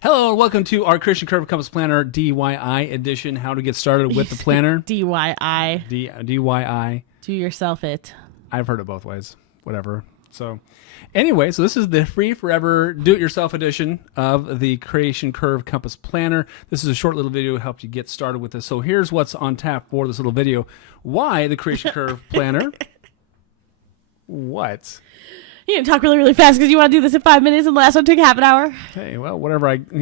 Hello, and welcome to our Christian Curve Compass Planner DIY edition. How to get started with the planner. DIY. DIY. Do yourself it. I've heard it both ways. Whatever. So, anyway, so this is the free forever do-it-yourself edition of the Creation Curve Compass Planner. This is a short little video to help you get started with this. So here's what's on tap for this little video. Why the Creation Curve Planner? What? You can talk really, really fast because you want to do this in 5 minutes, and the last one took half an hour. Hey, well, whatever I can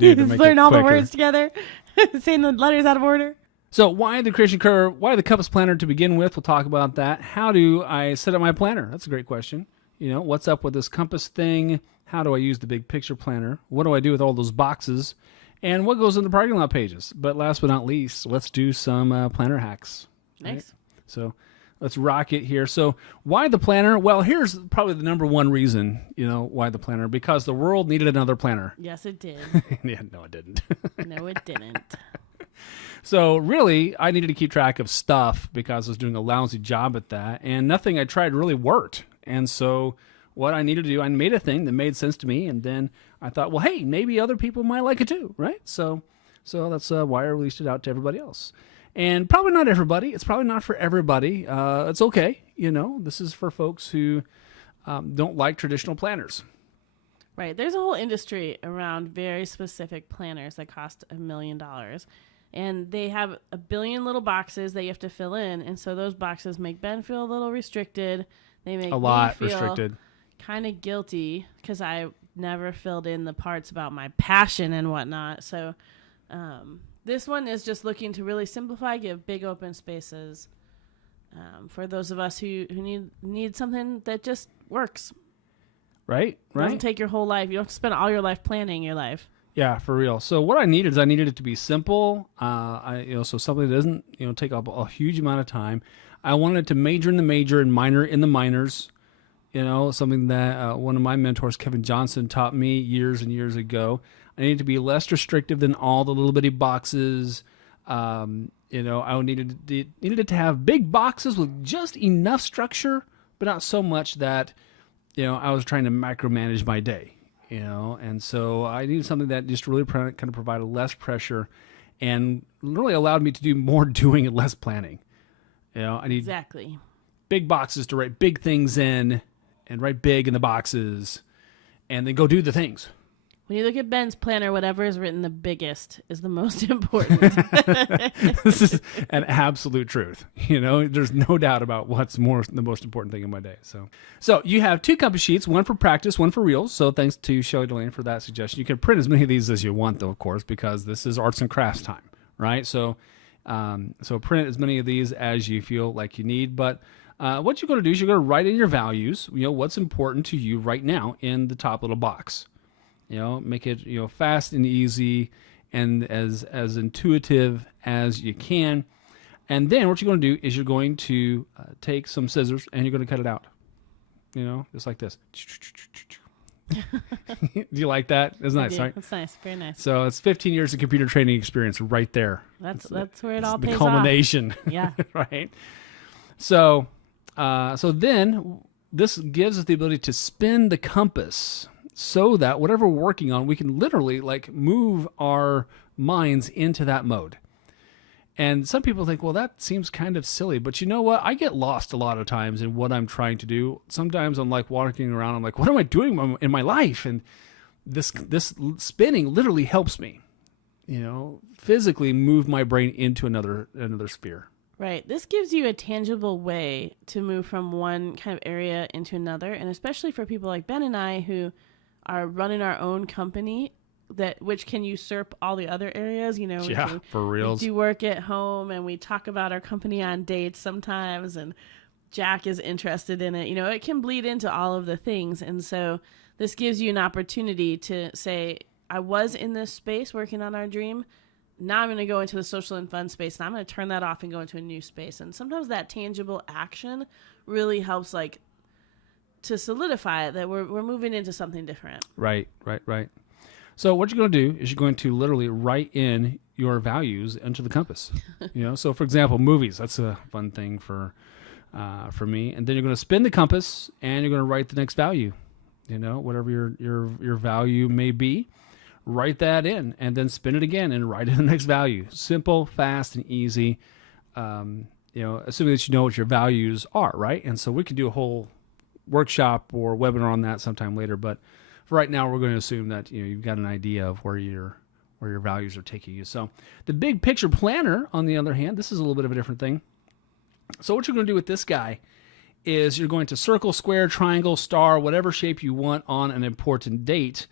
do to make learn it all quicker. the words together, saying the letters out of order. So why the Creation Curve? Why the Compass Planner to begin with? We'll talk about that. How do I set up my planner? That's a great question. You know, what's up with this compass thing? How do I use the big picture planner? What do I do with all those boxes? And what goes in the parking lot pages? But last but not least, let's do some planner hacks. Nice. Right? So let's rock it here. So why the planner? Well, here's probably the number one reason, why the planner. Because the world needed another planner. Yes, it did. Yeah, no, it didn't. No, it didn't. So really, I needed to keep track of stuff because I was doing a lousy job at that, and nothing I tried really worked. And so what I needed to do, I made a thing that made sense to me, and then I thought, well, hey, maybe other people might like it too, right? So that's why I released it out to everybody else. And probably not everybody. It's probably not for everybody. It's okay. This is for folks who don't like traditional planners. Right. There's a whole industry around very specific planners that cost $1 million. And they have a billion little boxes that you have to fill in. And so those boxes make Ben feel a little restricted. They make A lot me feel restricted. kind of guilty because I never filled in the parts about my passion and whatnot. So this one is just looking to really simplify, give big open spaces for those of us who need something that just works. Right? Doesn't take your whole life. You don't have to spend all your life planning your life. Yeah, for real. So what I needed it to be simple. So something that doesn't take up a huge amount of time. I wanted to major in the major and minor in the minors. Something that one of my mentors, Kevin Johnson, taught me years and years ago. I needed to be less restrictive than all the little bitty boxes. I needed it to have big boxes with just enough structure, but not so much that I was trying to micromanage my day. And so I needed something that just really kind of provided less pressure and really allowed me to do more doing and less planning. I need Exactly. big boxes to write big things in and write big in the boxes and then go do the things. When you look at Ben's planner, whatever is written the biggest is the most important. This is an absolute truth. There's no doubt about what's the most important thing in my day. So you have 2 compass sheets, one for practice, one for reels. So thanks to Shelley Delaney for that suggestion. You can print as many of these as you want, though, of course, because this is arts and crafts time, right? So print as many of these as you feel like you need. But what you're going to do is you're going to write in your values, what's important to you right now in the top little box. Make it, fast and easy and as intuitive as you can. And then what you're going to do is you're going to take some scissors and you're going to cut it out. Just like this. Do you like that? It's nice, right? That's nice. Very nice. So it's 15 years of computer training experience right there. That's where it all pays the culmination. off. Yeah. Right? So then this gives us the ability to spin the compass so that whatever we're working on, we can literally move our minds into that mode. And some people think, well, that seems kind of silly. But you know what? I get lost a lot of times in what I'm trying to do. Sometimes I'm walking around, I'm like, what am I doing in my life? And this spinning literally helps me, physically move my brain into another sphere. Right. This gives you a tangible way to move from one kind of area into another. And especially for people like Ben and I who are running our own company which can usurp all the other areas, For reals. We do work at home and we talk about our company on dates sometimes and Jack is interested in it. It can bleed into all of the things. And so this gives you an opportunity to say, I was in this space working on our dream. Now I'm going to go into the social and fun space and I'm going to turn that off and go into a new space. And sometimes that tangible action really helps to solidify it that we're moving into something different. Right. So what you're going to do is you're going to literally write in your values into the compass. So for example, movies, that's a fun thing for me. And then you're going to spin the compass and you're going to write the next value, whatever your value may be. write that in, and then spin it again and write in the next value. Simple, fast, and easy. Assuming that you know what your values are, right? And so we could do a whole workshop or webinar on that sometime later. But for right now, we're going to assume that you've got an idea of where your values are taking you. So the big picture planner, on the other hand, this is a little bit of a different thing. So what you're going to do with this guy is you're going to circle, square, triangle, star, whatever shape you want on an important date.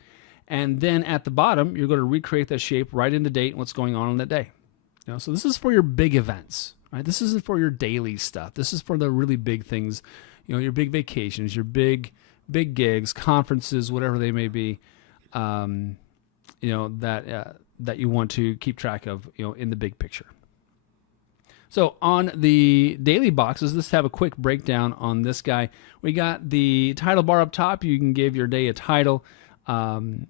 And then at the bottom, you're going to recreate that shape right in the date and what's going on that day. So this is for your big events, right? This isn't for your daily stuff. This is for the really big things, your big vacations, your big gigs, conferences, whatever they may be, that you want to keep track of, in the big picture. So on the daily boxes, let's have a quick breakdown on this guy. We got the title bar up top. You can give your day a title, and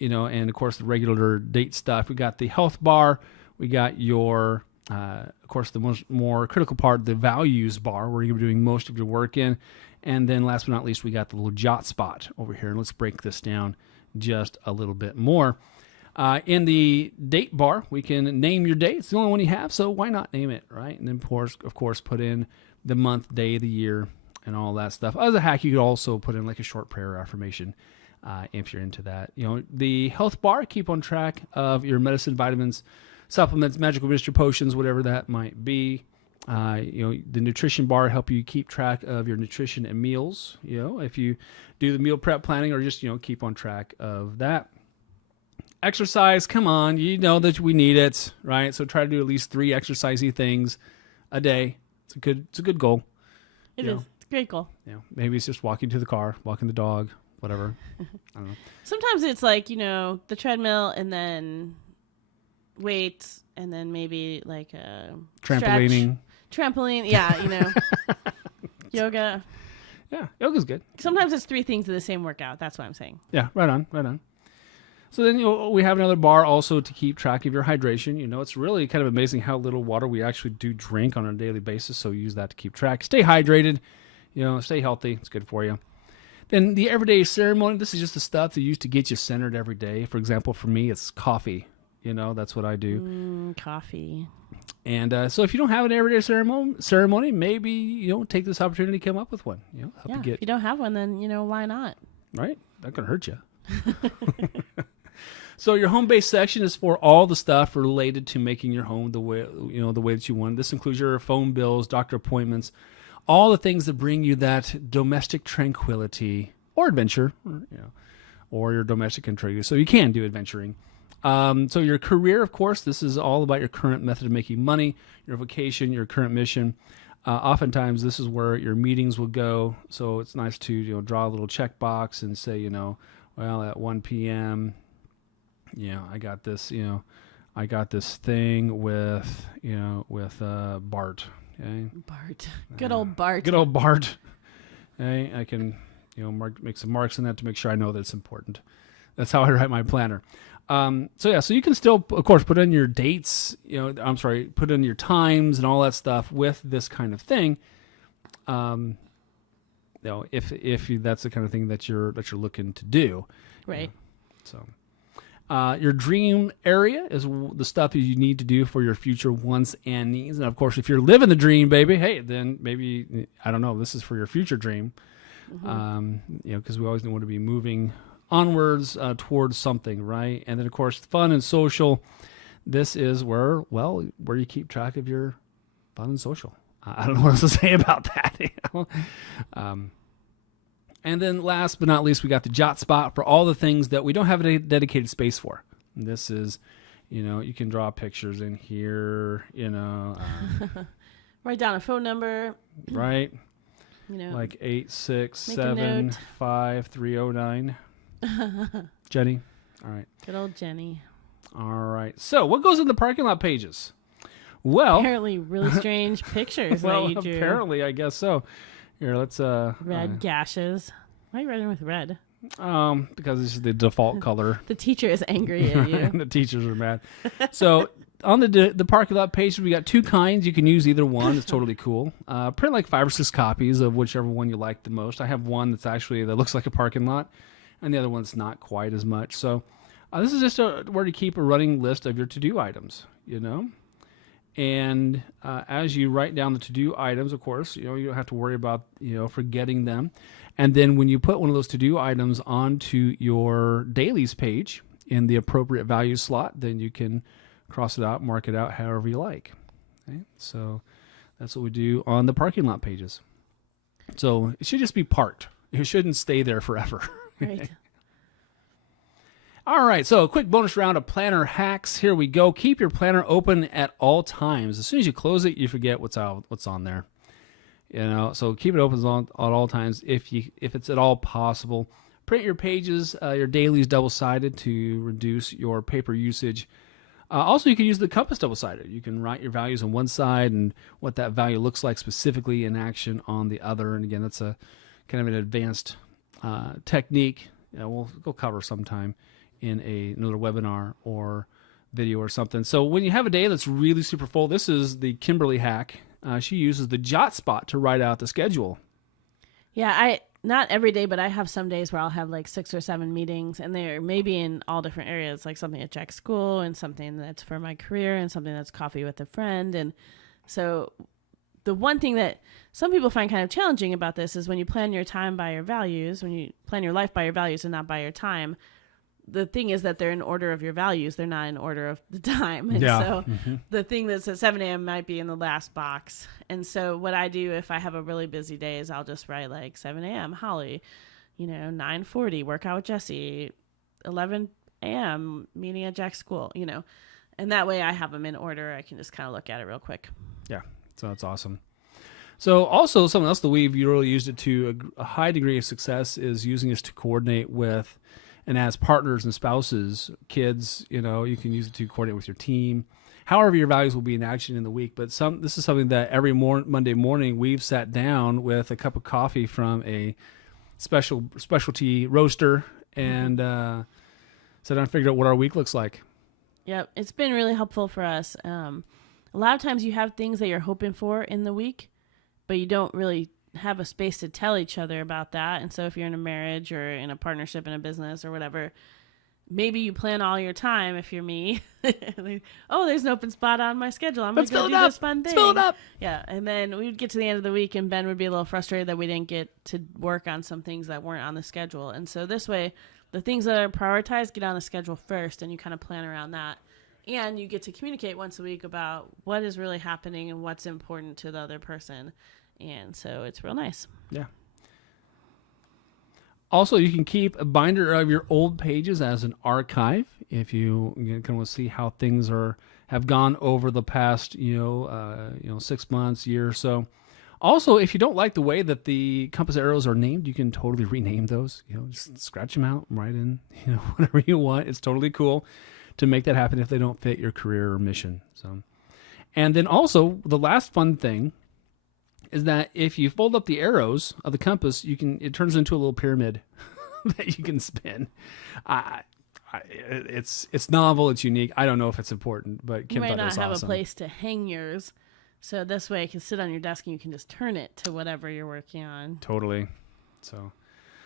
of course the regular date stuff. We got the health bar. We got your, of course, the more critical part, the values bar, where you're doing most of your work in. And then last but not least, we got the little jot spot over here. Let's break this down just a little bit more. In the date bar, we can name your date. It's the only one you have, so why not name it, right? And then, of course, put in the month, day, the year, and all that stuff. As a hack, you could also put in like a short prayer or affirmation if you're into that. The health bar, keep on track of your medicine, vitamins, supplements, magical mystery potions, whatever that might be. The nutrition bar help you keep track of your nutrition and meals. If you do the meal prep planning or just keep on track of that. Exercise, come on, you know that we need it, right? So try to do at least 3 exercisey things a day. It's a good goal. It is. It's a great goal. Maybe it's just walking to the car, walking the dog, whatever. I don't know. Sometimes it's like the treadmill and then weights and then maybe like a trampolining. Trampoline, yoga. Yeah, yoga's good. Sometimes it's 3 things in the same workout. That's what I'm saying. Yeah, right on. So then we have another bar also to keep track of your hydration. It's really kind of amazing how little water we actually do drink on a daily basis. So use that to keep track. Stay hydrated, stay healthy. It's good for you. Then the everyday ceremony. This is just the stuff that you use to get you centered every day. For example, for me, it's coffee. That's what I do. Coffee. And so if you don't have an everyday ceremony, maybe take this opportunity to come up with one. If you don't have one, then why not? Right, not gonna hurt you. So your home-based section is for all the stuff related to making your home the way that you want. This includes your phone bills, doctor appointments, all the things that bring you that domestic tranquility or adventure, or your domestic tranquility. So you can do adventuring. So your career, of course, this is all about your current method of making money, your vocation, your current mission. Oftentimes, this is where your meetings will go. So it's nice to draw a little checkbox and say, well, at 1 p.m., I got this, I got this thing with Bart. Okay? Bart, good old Bart. Good old Bart. Okay? I can, make some marks in that to make sure I know that it's important. That's how I write my planner. So you can still, of course, put in your dates, put in your times and all that stuff with this kind of thing. If that's the kind of thing that you're looking to do. Right. So, your dream area is the stuff that you need to do for your future wants and needs. And of course, if you're living the dream, baby, hey, then maybe, I don't know, this is for your future dream. Mm-hmm. Because we always want to be moving onwards towards something, right? And then, of course, fun and social. This is where you keep track of your fun and social. I don't know what else to say about that. And then last but not least, we got the jot spot for all the things that we don't have a dedicated space for. And this is, you can draw pictures in here, Write down a phone number. Right. Like 867-5309. Jenny. All right. Good old Jenny. All right. So what goes in the parking lot pages? Well, apparently really strange pictures that you drew. Apparently, I guess so. Here, let's red gashes. Why are you writing with red? Because this is the default color. The teacher is angry at you. And the teachers are mad. So on the parking lot page, we got 2 kinds. You can use either one. It's totally cool. Print like 5 or 6 copies of whichever one you like the most. I have one that looks like a parking lot, and the other one's not quite as much. So This is just where to keep a running list of your to-do items, And as you write down the to-do items, of course, you don't have to worry about, forgetting them. And then when you put one of those to-do items onto your dailies page in the appropriate value slot, then you can cross it out, mark it out however you like. Okay? So that's what we do on the parking lot pages. So it should just be parked. It shouldn't stay there forever. Right. All right, so a quick bonus round of planner hacks. Here we go. Keep your planner open at all times. As soon as you close it, you forget what's on there. So keep it open at all times if it's at all possible. Print your pages, your dailies double-sided to reduce your paper usage. Also, you can use the compass double-sided. You can write your values on one side and what that value looks like specifically in action on the other. And again, that's a kind of an advanced technique. We'll cover sometime in another webinar or video or something. So when you have a day that's really super full, this is the Kimberly hack. She uses the JotSpot to write out the schedule. Yeah, not every day, but I have some days where I'll have like 6 or 7 meetings, and they're maybe in all different areas, like something at Jack's school and something that's for my career and something that's coffee with a friend. And so the one thing that some people find kind of challenging about this is when you plan your time by your values, when you plan your life by your values and not by your time, the thing is that they're in order of your values. They're not in order of the time. And so the thing that's at 7 a.m. might be in the last box. And so what I do if I have a really busy day is I'll just write like 7 a.m. Holly, 9:40 workout with Jesse, 11 a.m. meeting at Jack's school, and that way I have them in order. I can just kind of look at it real quick. Yeah. So that's awesome. So also something else that we've really used it to a high degree of success is using this to coordinate with and as partners and spouses, kids, you can use it to coordinate with your team. However, your values will be in action in the week. But this is something that every Monday morning we've sat down with a cup of coffee from a specialty roaster and sat down and figured out what our week looks like. Yep, it's been really helpful for us. A lot of times you have things that you're hoping for in the week, but you don't really have a space to tell each other about that. And so if you're in a marriage or in a partnership in a business or whatever, maybe you plan all your time. If you're me, oh, there's an open spot on my schedule. I'm going to go do this fun thing. Fill it up. Yeah. And then we would get to the end of the week and Ben would be a little frustrated that we didn't get to work on some things that weren't on the schedule. And so this way, the things that are prioritized get on the schedule first and you kind of plan around that. And you get to communicate once a week about what is really happening and what's important to the other person. And so it's real nice. Yeah. Also, you can keep a binder of your old pages as an archive if you can want to see how things have gone over the past 6 months, year or so. Also, if you don't like the way that the compass arrows are named, you can totally rename those. Just scratch them out, write in whatever you want. It's totally cool to make that happen if they don't fit your career or mission. So, and then also the last fun thing is that if you fold up the arrows of the compass, it turns into a little pyramid that you can spin. It's novel, it's unique. I don't know if it's important, but Kim thought it was awesome. You might not have a place to hang yours, so this way it can sit on your desk and you can just turn it to whatever you're working on. Totally. So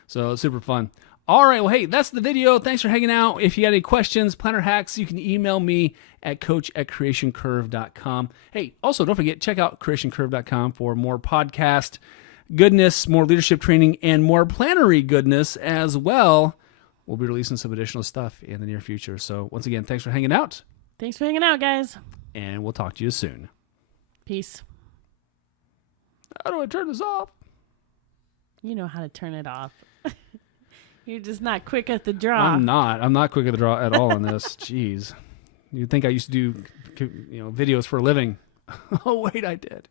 it's super fun. All right, well, hey, that's the video. Thanks for hanging out. If you got any questions, planner hacks, you can email me at coach@creationcurve.com. Hey, also, don't forget, check out creationcurve.com for more podcast goodness, more leadership training, and more plannery goodness as well. We'll be releasing some additional stuff in the near future. So once again, thanks for hanging out. Thanks for hanging out, guys. And we'll talk to you soon. Peace. How do I turn this off? You know how to turn it off. You're just not quick at the draw. I'm not quick at the draw at all on this. Jeez. You'd think I used to do videos for a living. Oh, wait, I did.